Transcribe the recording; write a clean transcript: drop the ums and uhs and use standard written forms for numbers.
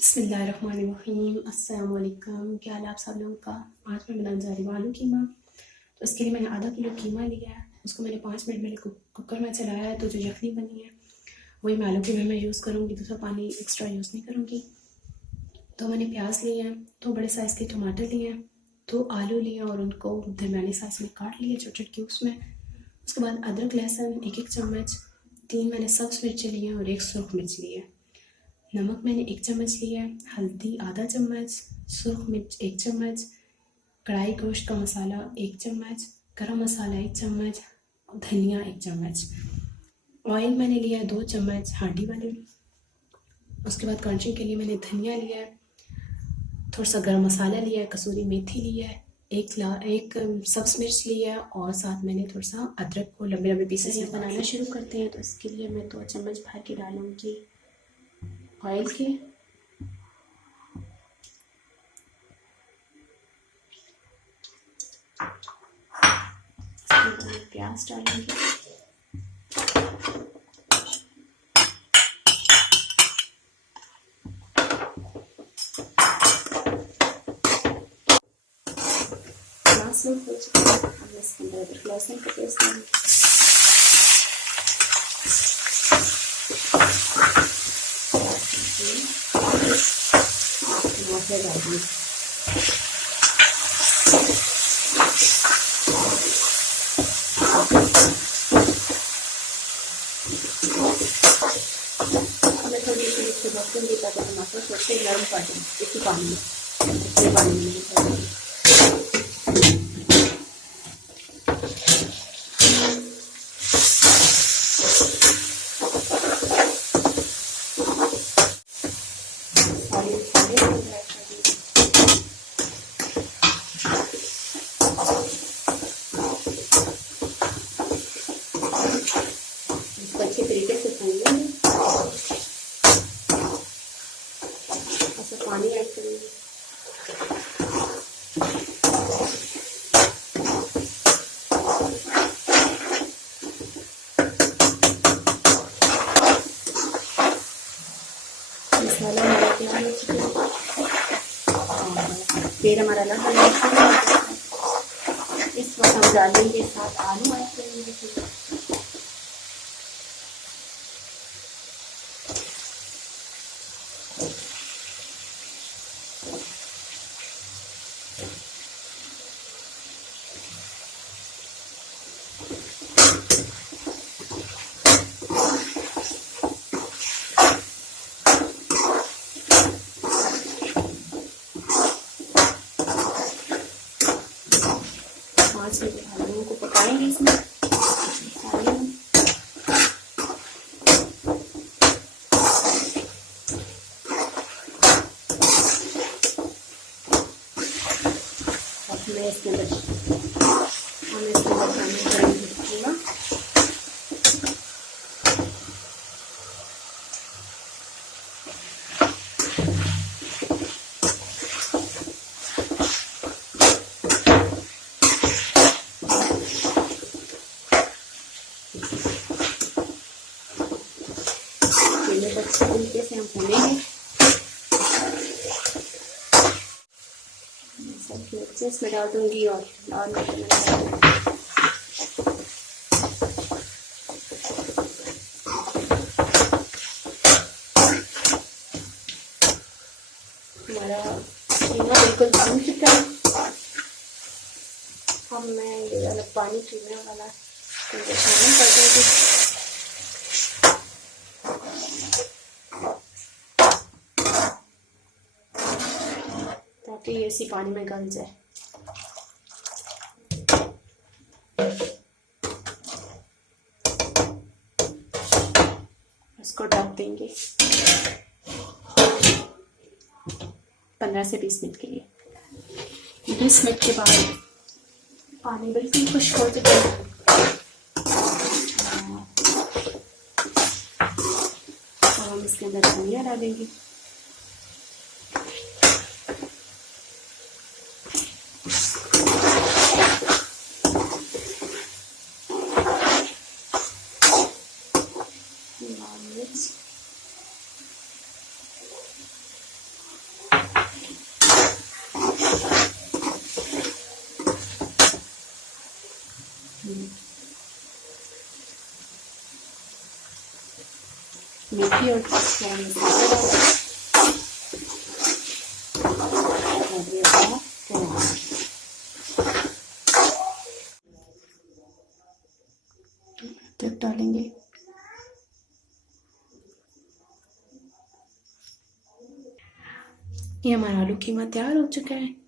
बिस्मिल्लाहिर्रहमानिर्रहीम। अस्सलाम वालेकुम। क्या हाल है आप सब लोगों का। आज मैं बनाने जा रही हूँ आलू कीमा। तो इसके लिए मैंने आधा किलो कीमा लिया है। उसको मैंने 5 मिनट पहले कुकर में चलाया है। तो जो यखनी बनी है वही मैं आलू कीमे में यूज़ करूँगी, दूसरा पानी एक्स्ट्रा यूज़ नहीं करूँगी। तो मैंने प्याज लिए हैं, 2 बड़े साइज़ के टमाटर लिए हैं, 2 आलू लिए और उनको दरमियानी साइज़ में काट लिए छोटे छोटे क्यूब्स में। उसके बाद अदरक लहसुन 1-1 चम्मच, 3 मैंने सब्ज़ मिर्ची ली हैं और 1 सुरख मिर्च ली है। नमक मैंने 1 चम्मच लिया है, हल्दी आधा चम्मच, सुरख मिर्च 1 चम्मच, कढ़ाई गोश्त का मसाला 1 चम्मच, गरम मसाला 1 चम्मच, धनिया 1 चम्मच। ऑयल मैंने लिया है 2 चम्मच हांडी वाले। उसके बाद गार्निशिंग के लिए मैंने धनिया लिया है, थोड़ा सा गरम मसाला लिया है, कसूरी मेथी लिया है, एक सब्ज़ मिर्च लिया है और साथ मैंने थोड़ा सा अदरक को लंबे लंबे पीसेस में बनाना शुरू करते हैं। तो इसके लिए मैं 2 चम्मच भर के डालूँगी ऑयल के। प्याज डालेंगे, लहसुन हो चुका है, हम इसके अंदर अदरक लहसुन का पेस्ट डालेंगे। टमाटर डालेंगे, हमें थोड़ी सी इसके रखेंगे ताकि टमाटर सबसे गर्म पड़ जाए इसी पानी में, इतने पानी में नहीं डालेंगे। अच्छे तरीके से भूनेंगे, ऐसा पानी ऐड करेंगे। मसाला हमारा तैयार हो चुका है और तेल हमारा अलग अलग। इस वक्त हम डालेंगे साथ आलू ऐड करेंगे। आलूओं को पकाएंगे इसमें सारे। अब मैं इसके अंदर शामिल करेंगे कीमा। अच्छे तरीके से हम भूनेंगे, सब मिर्चें इसमें डाल दूंगी और लाल मिर्च हमारा कीमा बिल्कुल भून चुका है। अब मैं ये वाला पानी कीमे वाला शामिल कर दूंगी। ताकि ये इसी पानी में गल जाए। इसको ढक देंगे 15 से 20 मिनट के लिए। 20 मिनट के बाद पानी बिल्कुल खुश्क हो चुका है। अब हम इसके अंदर धनिया डालेंगे। लाल मिर्च, मेथी और गरम मसाला डाला और ये था टमाटर। अदरक डालेंगे, ये हमारा आलू कीमा तैयार हो चुका है।